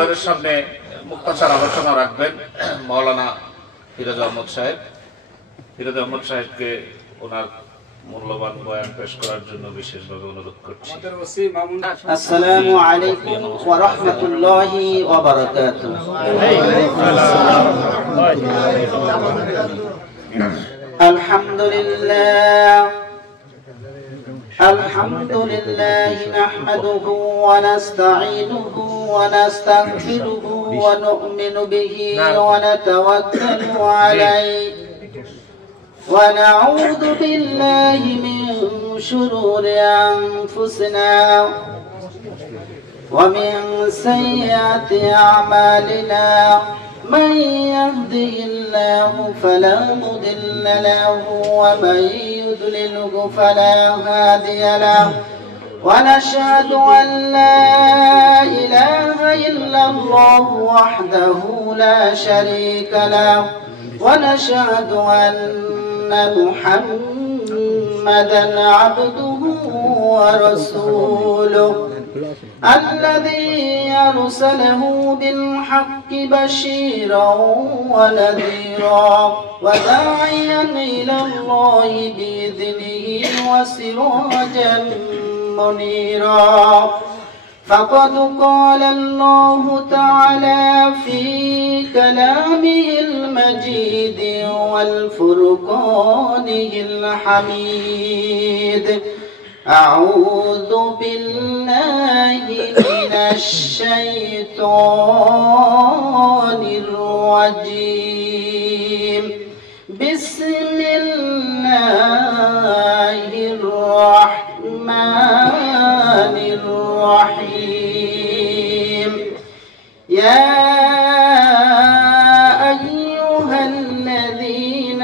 আপনাদের সামনে মুক্তাচার আলোচনা রাখবেন মাওলানা ফিরোজ আহমদ সাহেব। ফিরোজ আহমদ সাহেবকে ওনার মূল্যবান বয়ান পেশ করার জন্য বিশেষভাবে অনুরোধ করছি। আসসালামু আলাইকুম ওয়া রাহমাতুল্লাহি ওয়া বারাকাতুহু। আলহামদুলিল্লাহ নাহমাদুহু ওয়া নাস্তাঈনুহু ওয়া নাস্তাগফিরুহু ওয়া নু'মিনু বিহি ওয়া নাতাওয়াক্কালু আলাইহি ونعوذ بالله من شرور أنفسنا ومن سيئات أعمالنا من يهده الله فلا مضل له ومن يضلله فلا هادي له ونشهد أن لا إله إلا الله وحده لا شريك له ونشهد أن محمدا عبده ورسوله الذي أرسله بالحق بشيرا ونذيرا وداعيا إلى الله بإذنه وسراجا منيرا فقد قال الله تعالى في كلامه المجيد والفرقانه الحميد أعوذ بالله من الشيطان الرجيم بسم الله الرحمن الرحيم يا أيها الذين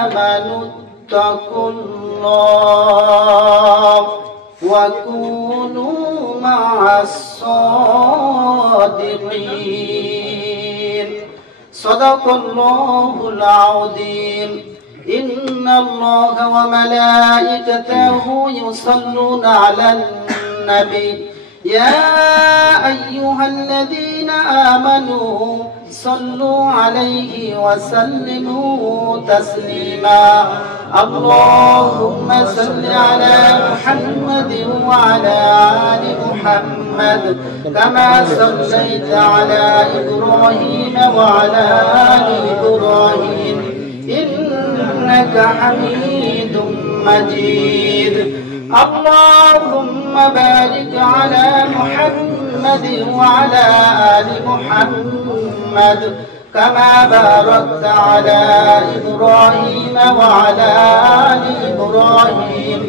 آمنوا اتقوا الله وكونوا مع الصادقين صدق الله العظيم إن الله وملائكته يصلون على النبي يا أيها الذين آمنوا صلوا عليه وسلموا تسليما اللهم صل على محمد وعلى آل محمد كما صليت على إبراهيم وعلى آل إبراهيم إنك حميد مجيد اللهم بارك على محمد وعلى آل محمد كما باركت على إبراهيم وعلى آل إبراهيم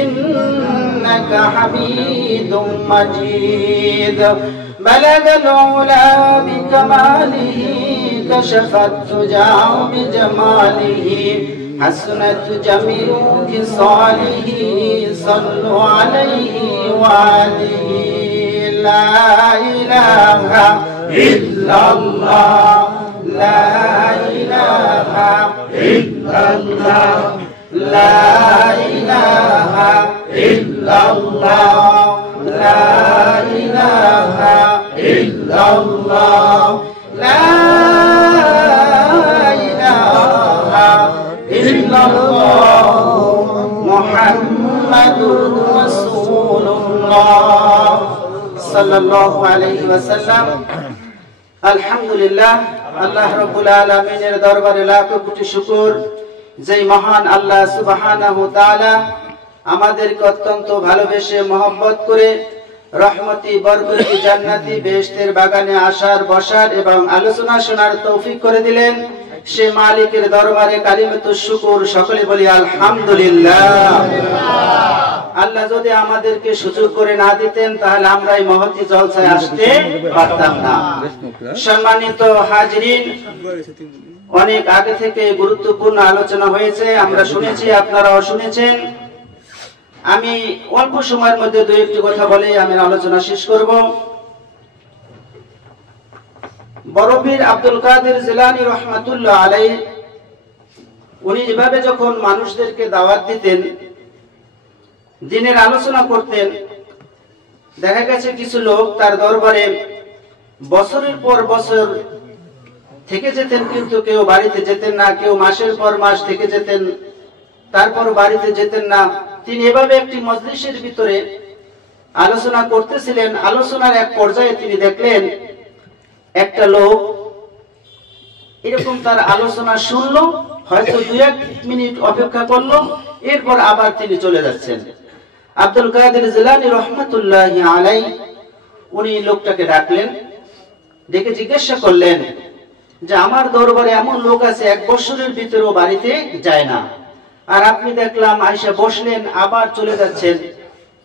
إنك حميد مجيد بلغ العلا بكماله كشف الدجى بجماله حسنت جميع خصاله صلوا عليه وآله لا إله إلا الله لا إله إلا الله لا إله إلا الله لا إله إلا الله لا إله إلا الله محمد رسول الله صلى الله عليه وسلم আলহামদুলিল্লাহ আল্লাহ রাব্বুল আলামিনের দরবারে লাখ কোটি শুকর যেই মহান আল্লাহ সুবহানাহু ওয়া তাআলা আমাদেরকে অত্যন্ত ভালোবেসে মহব্বত করে রহমতি বরকতি জান্নাতি বেহেশতের বাগানে আসার বসার এবং আলোচনা শোনার তৌফিক করে দিলেন সে মালিকের দরবারে কালিমাতুশ শুকর সকলে বলি আলহামদুলিল্লাহ। আল্লাহ যদি আমাদেরকে সুযোগ করে না দিতেন তাহলে আমরা এই মহতি জলসায় আসতে পারতাম না। সম্মানিত হাজিরিন, অনেক আগে থেকে গুরুত্বপূর্ণ আলোচনা হয়েছে, আমরা শুনেছি, আপনারাও শুনেছেন। আমি অল্প সময়ের মধ্যে দুই একটি কথা বলে আমি আলোচনা শেষ করব। বড়পীর আব্দুল কাদের জিলানী রহমাতুল্লাহ আলাইহি উনি এভাবে যখন মানুষদেরকে দাওয়াত দিতেন, দিনের আলোচনা করতেন, দেখা গেছে কিছু লোক তার দরবারে বছরের পর বছর থেকে যেতেন, কিন্তু কেউ বাড়িতে যেতেন না, কেউ মাসের পর মাস থেকে যেতেন, তারপর বাড়িতে যেতেন না। তিনি এভাবে একটি মজলিসের ভিতরে আলোচনা করতেছিলেন। আলোচনার এক পর্যায়ে তিনি দেখলেন একটা লোক এরকম তার আলোচনা শুনলো, হয়তো 2-1 মিনিট অপেক্ষা করলো, এরপর আবার তিনি চলে যাচ্ছেন। আব্দুল কাদের জিলানী রহমাতুল্লাহি আলাইহি উনি লোকটাকে ডাকলেন, ডেকে জিজ্ঞাসা করলেন যে আমার দরবারে এমন লোক আছে 1 বছরের ভিতরেও বাড়িতে যায় না, আর আপনি দেখলাম আয়েশা বসলেন আবার চলে যাচ্ছেন,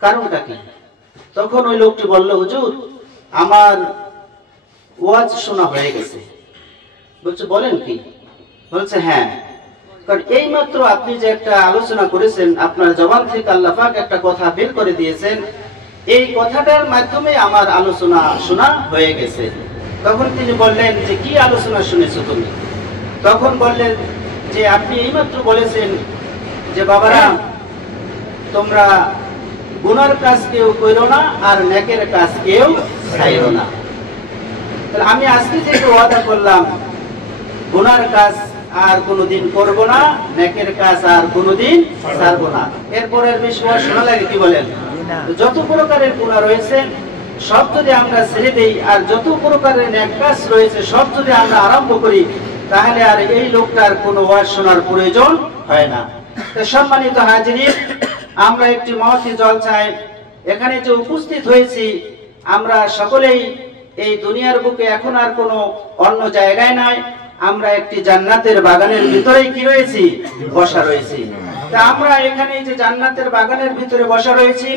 কারণটা কি? তখন ওই লোকটি বলল, হুজুর আমার ওয়াজ শোনা হয়ে গেছে। বলছে বলেন কি? বলছে হ্যাঁ, কারণ এইমাত্র আপনি যে একটা আলোচনা করেছেন, আপনার জবান থেকে আল্লাহ পাক একটা কথা বের করে দিয়েছেন, এই কথাটার মাধ্যমে আমার আলোচনা শোনা হয়ে গেছে। তখন তিনি বললেন যে কি আলোচনা শুনেছো তুমি? তখন বললেন যে আপনি এইমাত্র বলেছেন যে বাবারা তোমরা গুনার কাজ কেউ করো না আর নেকের কাজ কেউ ছাইরো না। তাহলে আমি আজকে থেকে ওয়াদা করলাম গুনার কাজ আর কোনোদিন করব না, নেকের কাজ আর কোনোদিন ছাড়বো না। এরপরের বিষয় শোনা লাগে কি বলেন? যত প্রকারের গুনাহ রয়েছে সব যদি আমরা ছেড়ে দেই আর যত প্রকারের নেক কাজ রয়েছে সব যদি আমরা আরম্ভ করি, তাহলে আর এই লোকটার কোনো ওয়াজ শোনার প্রয়োজন হয় না। তো সম্মানিত হাজিরিন, আমরা একটি মহতী জলসায় এখানে যে উপস্থিত হয়েছি, আমরা সকলেই এই দুনিয়ার বুকে এখন আর কোনো অন্য জায়গায় নয়, আমরা একটি জান্নাতের বাগানের ভিতরেই কি রয়েছি? বসা রয়েছি। তা আমরা এখানে যে জান্নাতের বাগানের ভিতরে বসা রয়েছি,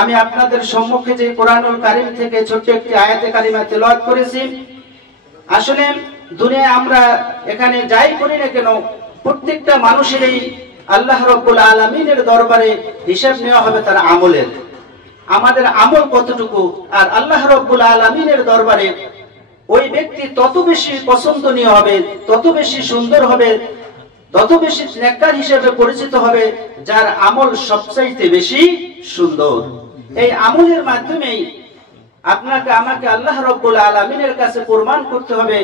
আমি আপনাদের সম্মুখে যে কোরআনুল কারীম থেকে ছোট্ট একটি আয়াতে কারিমা তেলাওয়াত করেছি। আসলে দুনিয়ায় আমরা এখানে যাই করি না কেন, প্রত্যেকটা মানুষেরই আল্লাহ রাব্বুল আলামিনের দরবারে হিসাব নেওয়া হবে তার আমলের। আমাদের আমল কতটুকু, আর আল্লাহ রাব্বুল আলামিনের দরবারে ওই ব্যক্তি তত বেশি পছন্দনীয় হবে, তত বেশি সুন্দর হবে, তত বেশি নেককার হিসেবে পরিচিত হবে যার আমল সবচাইতে বেশি সুন্দর। এই আমলের মাধ্যমেই আপনাকে আমাকে আল্লাহ রাব্বুল আলামিনের কাছে প্রমাণ করতে হবে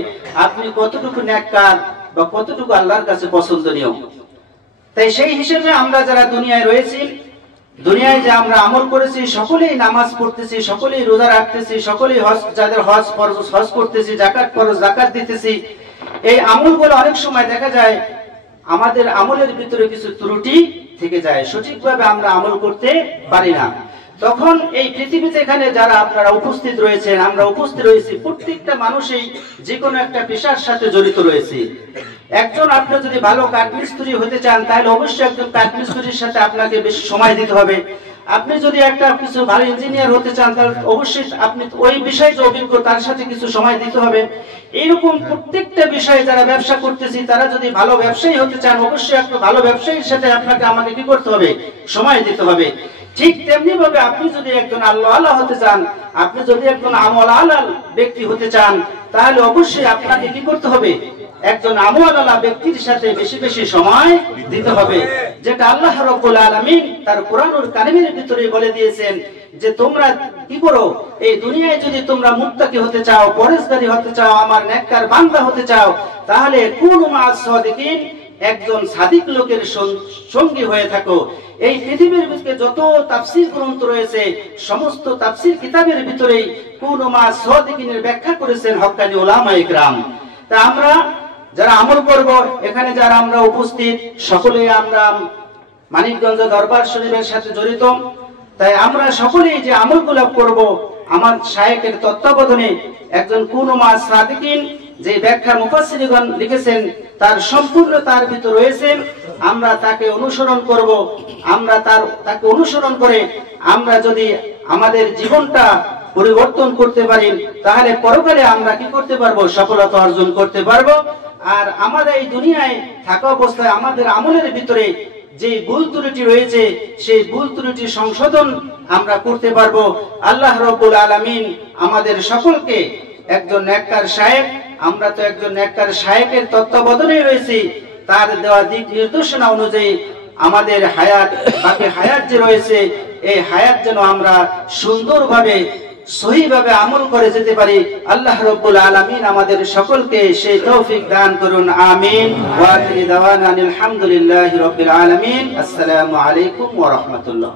আপনি কতটুকু নেককার বা কতটুকু আল্লাহর কাছে পছন্দনীয়। তাই সেই হিসেবে আমরা যারা দুনিয়ায় রয়েছি, দুনিয়ায় যে আমরা আমল করেছি, সকলেই নামাজ পড়তেছি, সকলেই রোজা রাখতেছি, সকলেই হজ, যাদের হজ ফরজ হজ করতেছি, যাকাত ফরজ যাকাত দিতেছি, এই আমলগুলো অনেক সময় দেখা যায় আমাদের আমলের ভিতরে কিছু ত্রুটি থেকে যায়, সঠিকভাবে আমরা আমল করতে পারি না। তখন এই পৃথিবীতে এখানে যারা আপনারা উপস্থিত রয়েছেন, আমরা উপস্থিত রয়েছি, প্রত্যেকটা মানুষই যে কোনো একটা পেশার সাথে জড়িত রয়েছে। একজন আপনি যদি ভালো কাঠমিস্ত্রি হতে চান, তাহলে অবশ্যই একজন কাঠমিস্ত্রির সাথে আপনাকে বেশি সময় দিতে হবে। আপনি যদি একটা কিছু ভালো ইঞ্জিনিয়ার হতে চান, তাহলে অবশ্যই আপনি ওই বিষয়ে যে অভিজ্ঞ তার সাথে কিছু সময় দিতে হবে। এইরকম প্রত্যেকটা বিষয়ে যারা ব্যবসা করতেছি, তারা যদি ভালো ব্যবসায়ী হতে চান, অবশ্যই একটা ভালো ব্যবসায়ীর সাথে আপনাকে আমাকে কি করতে হবে? সময় দিতে হবে। ঠিক তেমনি ভাবে আপনি যদি একজন আল্লাহ হতে চান, আপনি যদি একজন আমল আলাল ব্যক্তি হতে চান, তাহলে অবশ্যই আপনাকে কি করতে হবে? একজন আমল আলা ব্যক্তির সাথে বেশি বেশি সময় দিতে হবে, যেটা আল্লাহ রাব্বুল আলামিন তার কোরআনুল কারীমের ভিতরে বলে দিয়েছেন যে তোমরা কি করো, এই দুনিয়ায় যদি তোমরা মুত্তাকি হতে চাও, পরহেজগারী হতে চাও, আমার নেককার বান্দা হতে চাও, তাহলে কুনু মা'আস সাদিকিন, একজন সাদিক লোকের সঙ্গী হয়ে থাকো। এই পৃথিবীর ভিতরে যত তাফসীর গ্রন্থ রয়েছে, সমস্ত তাফসীর কিতাবের ভিতরেই কুনু মা'আস সাদিকিনের ব্যাখ্যা করেছেন হক্কানি উলামায়ে কিরাম। তা আমরা যারা আমল করব, এখানে যারা আমরা উপস্থিত, সকলেই আমরা মানিকগঞ্জ দরবার শরীফের সাথে জড়িত। তাই আমরা সকলেই যে আমলগুলো করব, আমার শায়েখের তত্ত্বাবধানে একজন কুনু মা'আস সাদিকিন যে ব্যাখ্যা মুফাসসিরগণ লিখেছেন, তার সম্পূর্ণ তার ভিতর রয়েছে। আমরা তাকে অনুসরণ করব। আমরা তাকে অনুসরণ করে আমরা যদি আমাদের জীবনটা পরিবর্তন করতে পারি, তাহলে পরকালে আমরা কি করতে পারবো? সফলতা অর্জন করতে পারবো। আর আমাদের এই দুনিয়ায় থাকা অবস্থায় আমাদের আমলের ভিতরে যে ভুল ত্রুটি রয়েছে, সেই ভুল ত্রুটি সংশোধন আমরা করতে পারবো। আল্লাহ রাব্বুল আলামিন আমাদের সকলকে একজন নেককার শায়েখ, আমরা তো একজন নেককার শায়েখের তত্ত্বাবধানে রয়েছি, তার দেওয়া দিক নির্দেশনা অনুযায়ী আমাদের হায়াত, বাকি হায়াত যে রয়েছে, এই হায়াত যেন আমরা সুন্দরভাবে সহিভাবে আমল করে যেতে পারি। আল্লাহ রাব্বুল আলামিন আমাদের সকলকে সেই তৌফিক দান করুন, আমিন। ওয়া আখিরু দাওয়ানা আলহামদুলিল্লাহি রাব্বিল আলামিন। আসসালামু আলাইকুম ওয়া রাহমাতুল্লাহ।